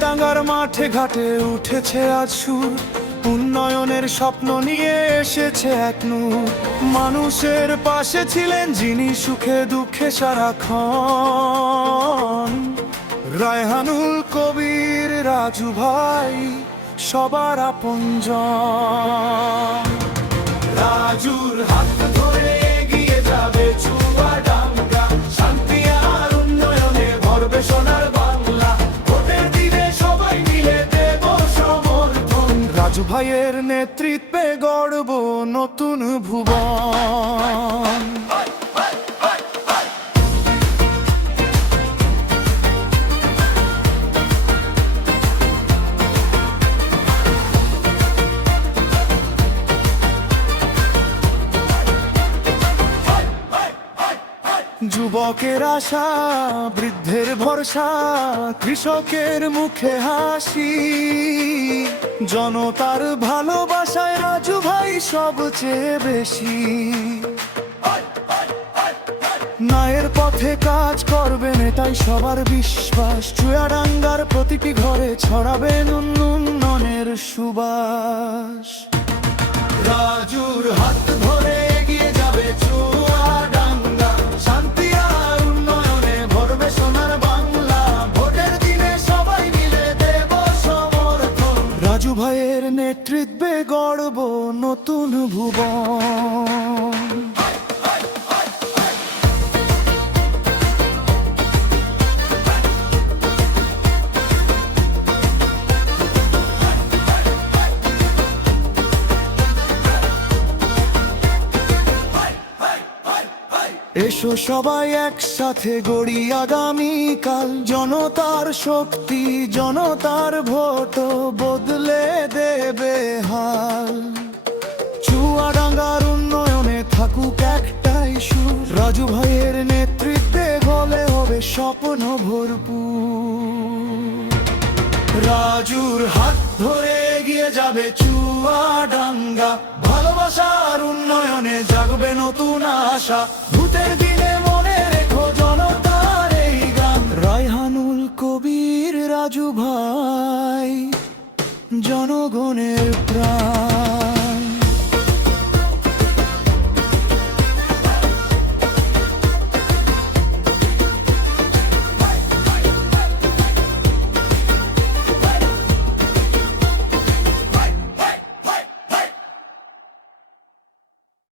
চুয়াডাঙ্গার মাঠে ঘাটে উঠেছে আজ সুর, উন্নয়নের স্বপ্ন নিয়ে এসেছে এক নূর। মানুষের পাশে ছিলেন যিনি সুখে দুঃখে সারাক্ষণ। রায়হানুল কবির রাজু ভাই সবার আপনজন। রাজুর হাত ধরে এগিয়ে যাবে চুয়াডাঙ্গা, শান্তি আর উন্নয়নে ভরবে সোনার বাংলা। ভোটের দিনে সবাই মিলে দেব সমর্থন, রাজু ভাইয়ের নেতৃত্বে গড়ব নতুন ভুবন। যুবকের আশা, বৃদ্ধের ভরসা, কৃষকের মুখে হাসি, জনতার ভালোবাসায় রাজু ভাই সবচেয়ে বেশি। ন্যায়ের পথে কাজ করবেন এটাই সবার বিশ্বাস, চুয়াডাঙ্গার প্রতিটি ঘরে ছড়াবেন উন্নয়নের সুবাস। রাজুর হাত ধরে এগিয়ে যাবে চুয়াডাঙ্গা, শান্তি আর উন্নয়নে ভরবে সোনার বাংলা। ভোটের দিনে সবাই মিলে দেব সমর্থন, রাজু ভাইয়ের নেতৃত্বে গড়ব নতুন ভুবন। এসো সবাই একসাথে গড়ি আগামীকাল, জনতার শক্তি জনতার ভোট বদলে দেবে হাল। চুয়াডাঙ্গার উন্নয়নে থাকুক একটাই সুর, রাজু ভাইয়ের নেতৃত্বে হলে হবে স্বপ্ন ভরপুর। রাজুর হাত ধরে এগিয়ে যাবে চুয়াডাঙ্গা, ভালোবাসার উন্নয়নে জাগবে নতুন আশা। ভোটের দিনে মনে রেখো জনতার এই গান, রায়হানুল কবির রাজু ভাই জনগণের প্রাণ।